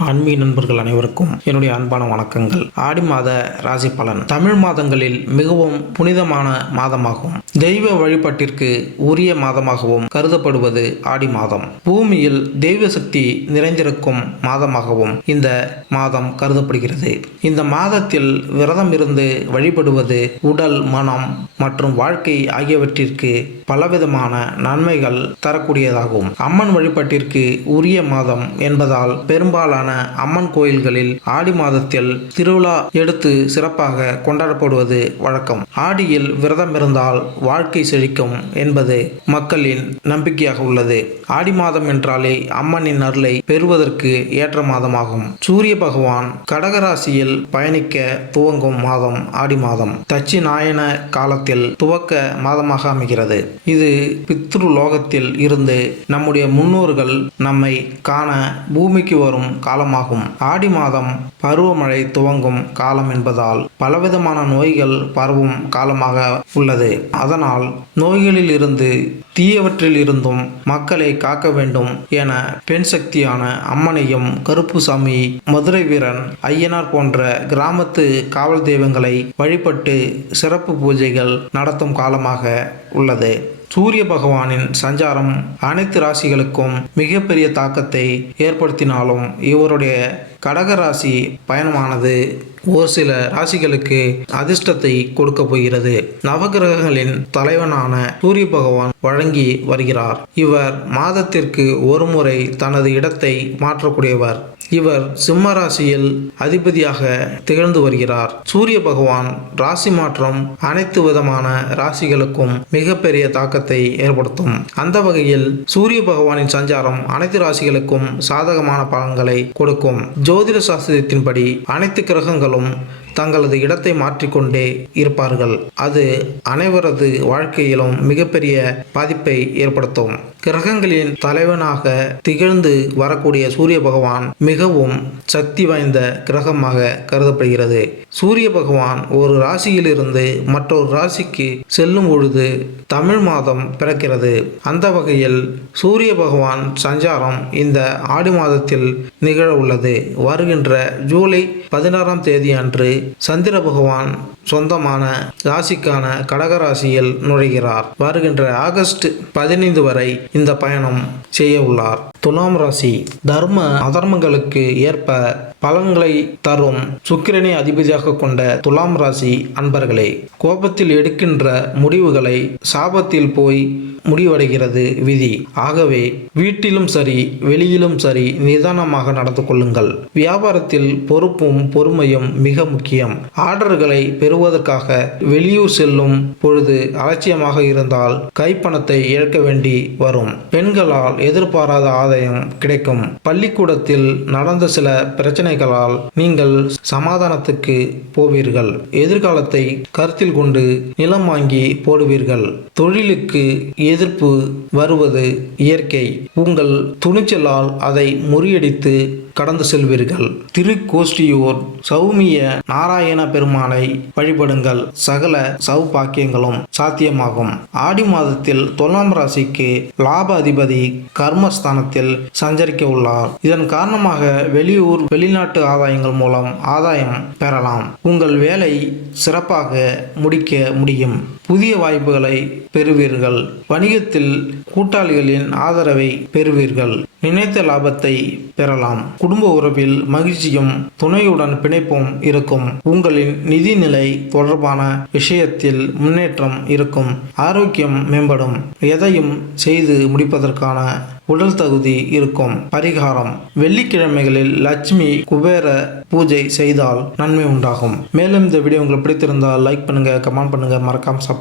ஆன்மீக நண்பர்கள் அனைவருக்கும் என்னுடைய அன்பான வணக்கங்கள். ஆடி மாத ராசி பலன். தமிழ் மாதங்களில் மிகவும் புனிதமான மாதமாகும். தெய்வ வழிபாட்டிற்கு உரிய மாதமாகவும் கருதப்படுவது ஆடி மாதம். பூமியில் தெய்வ சக்தி நிறைந்திருக்கும் மாதமாகவும் இந்த மாதம் கருதப்படுகிறது. இந்த மாதத்தில் விரதம் இருந்து வழிபடுவது உடல் மனம் மற்றும் வாழ்க்கை ஆகியவற்றிற்கு பலவிதமான நன்மைகள் தரக்கூடியதாகும். அம்மன் வழிபாட்டிற்கு உரிய மாதம் என்பதால் பெரும்பாலான அம்மன் கோயில்களில் ஆடி மாதத்தில் திருவிழா எடுத்து சிறப்பாக கொண்டாடப்படுவது வழக்கம். ஆடியில் விரதம் இருந்தால் வாழ்க்கை செழிக்கும் என்பது மக்களின் நம்பிக்கையாக உள்ளது. ஆடி மாதம் என்றாலே அம்மனின் அருளை பெறுவதற்கு ஏற்ற மாதமாகும். சூரிய பகவான் கடகராசியில் பயணிக்க துவங்கும் மாதம் ஆடி மாதம். தச்சி நாயன காலத்தில் துவக்க மாதமாக அமைகிறது. இது பித்ரு லோகத்தில் இருந்து நம்முடைய முன்னோர்கள் நம்மை காண பூமிக்கு வரும் காலமாகும். ஆடி மாதம் பருவமழை துவங்கும் காலம் என்பதால் பலவிதமான நோய்கள் பரவும் காலமாக உள்ளது. அதனால் நோய்களில் இருந்து தீயவற்றில் இருந்தும் மக்களை காக்க வேண்டும் என பெண் சக்தியான அம்மனையும் கருப்புசாமி மதுரை வீரன் ஐயனார் போன்ற கிராமத்து காவல் தெய்வங்களை வழிபட்டு சிறப்பு பூஜைகள் நடத்தும் காலமாக உள்ளது. சூரிய பகவானின் சஞ்சாரம் அனைத்து ராசிகளுக்கும் மிகப்பெரிய தாக்கத்தை ஏற்படுத்தினாலும் இவருடைய கடக ராசி பயணமானது ஒரு சில ராசிகளுக்கு அதிர்ஷ்டத்தை கொடுக்க போகிறது. நவகிரகங்களின் தலைவனான சூரிய பகவான் வழங்கி வருகிறார். இவர் மாதத்திற்கு ஒரு முறை தனது இடத்தை மாற்றக்கூடியவர். இவர் சிம்ம ராசியில் அதிபதியாக திகழ்ந்து வருகிறார். சூரிய பகவான் ராசி மாற்றம் அனைத்து விதமான ராசிகளுக்கும் மிகப்பெரிய தாக்கத்தை ஏற்படுத்தும். அந்த வகையில் சூரிய பகவானின் சஞ்சாரம் அனைத்து ராசிகளுக்கும் சாதகமான பலன்களை கொடுக்கும். ஜோதிட சாஸ்திரத்தின்படி அனைத்து கிரகங்களும் தங்களது இடத்தை மாற்றிக்கொண்டே இருப்பார்கள். அது அனைவரது வாழ்க்கையிலும் மிகப்பெரிய பாதிப்பை ஏற்படுத்தும். கிரகங்களின் தலைவனாக திகழ்ந்து வரக்கூடிய சூரிய பகவான் மிகவும் சக்தி வாய்ந்த கிரகமாக கருதப்படுகிறது. சூரிய பகவான் ஒரு ராசியிலிருந்து மற்றொரு ராசிக்கு செல்லும் பொழுது தமிழ் மாதம் பிறக்கிறது. அந்த வகையில் சூரிய பகவான் சஞ்சாரம் இந்த ஆடி மாதத்தில் நிகழ உள்ளது. வருகின்ற ஜூலை பதினாறாம் தேதி அன்று சந்திர பகவான் சொந்தமான ராசிக்கான கடகராசியில் நுழைகிறார். வருகின்ற ஆகஸ்ட் பதினைந்து வரை இந்த பயணம் செய்ய உள்ளார். துலாம் ராசி தர்ம அதர்மங்களுக்கு ஏற்ப பலன்களை தரும் சுக்கிரனை அதிபதியாக கொண்ட துலாம் ராசி அன்பர்களே கோபத்தில் எடுக்கின்ற முடிவுகளை சாபத்தில் போய் முடிவடைகிறது விதி. ஆகவே வீட்டிலும் சரி வெளியிலும் சரி நிதானமாக நடந்து கொள்ளுங்கள். வியாபாரத்தில் பொறுப்பும் பொறுமையும் மிக முக்கியம். ஆர்டர்களை பெறுவதற்காக வெளியூர் செல்லும் பொழுது அலட்சியமாக இருந்தால் கைப்பணத்தை இழக்க வேண்டி வரும். பெண்களால் எதிர்பாராத ஆதாயம் கிடைக்கும். பள்ளிக்கூடத்தில் நடந்த சில பிரச்சனைகளால் நீங்கள் சமாதானத்துக்கு போவீர்கள். எதிர்காலத்தை கருத்தில் கொண்டு நிலம் வாங்கி போடுவீர்கள். தொழிலுக்கு எதிர்ப்பு வருவது இயற்கை. உங்கள் துணிச்சலால் அதை முறியடித்து கடந்து செல்வீர்கள். திருக்கோஷ்டியூர் சௌமிய நாராயண பெருமானை வழிபடுங்கள். சகல சௌபாக்கியங்களும் சாத்தியமாகும். ஆடி மாதத்தில் தொலாம் ராசிக்கு லாப அதிபதி கர்மஸ்தானத்தில் சஞ்சரிக்க உள்ளார். இதன் காரணமாக வெளியூர் வெளிநாட்டு ஆதாயங்கள் மூலம் ஆதாயம் பெறலாம். உங்கள் வேலை சிறப்பாக முடிக்க முடியும். புதிய வாய்ப்புகளை பெறுவீர்கள். வணிகத்தில் கூட்டாளிகளின் ஆதரவை பெறுவீர்கள். நினைத்த லாபத்தை பெறலாம். குடும்ப உறவில் மகிழ்ச்சியும் துணையுடன் பிணைப்பும் இருக்கும். உங்களின் நிதிநிலை தொடர்பான விஷயத்தில் முன்னேற்றம் இருக்கும். ஆரோக்கியம் மேம்படும். எதையும் செய்து முடிப்பதற்கான உடல் தகுதி இருக்கும். பரிகாரம். வெள்ளிக்கிழமைகளில் லட்சுமி குபேர பூஜை செய்தால் நன்மை உண்டாகும். மேலும் இந்த வீடியோ உங்களுக்கு பிடித்திருந்தால் லைக் பண்ணுங்க கமெண்ட் பண்ணுங்க. மறக்காம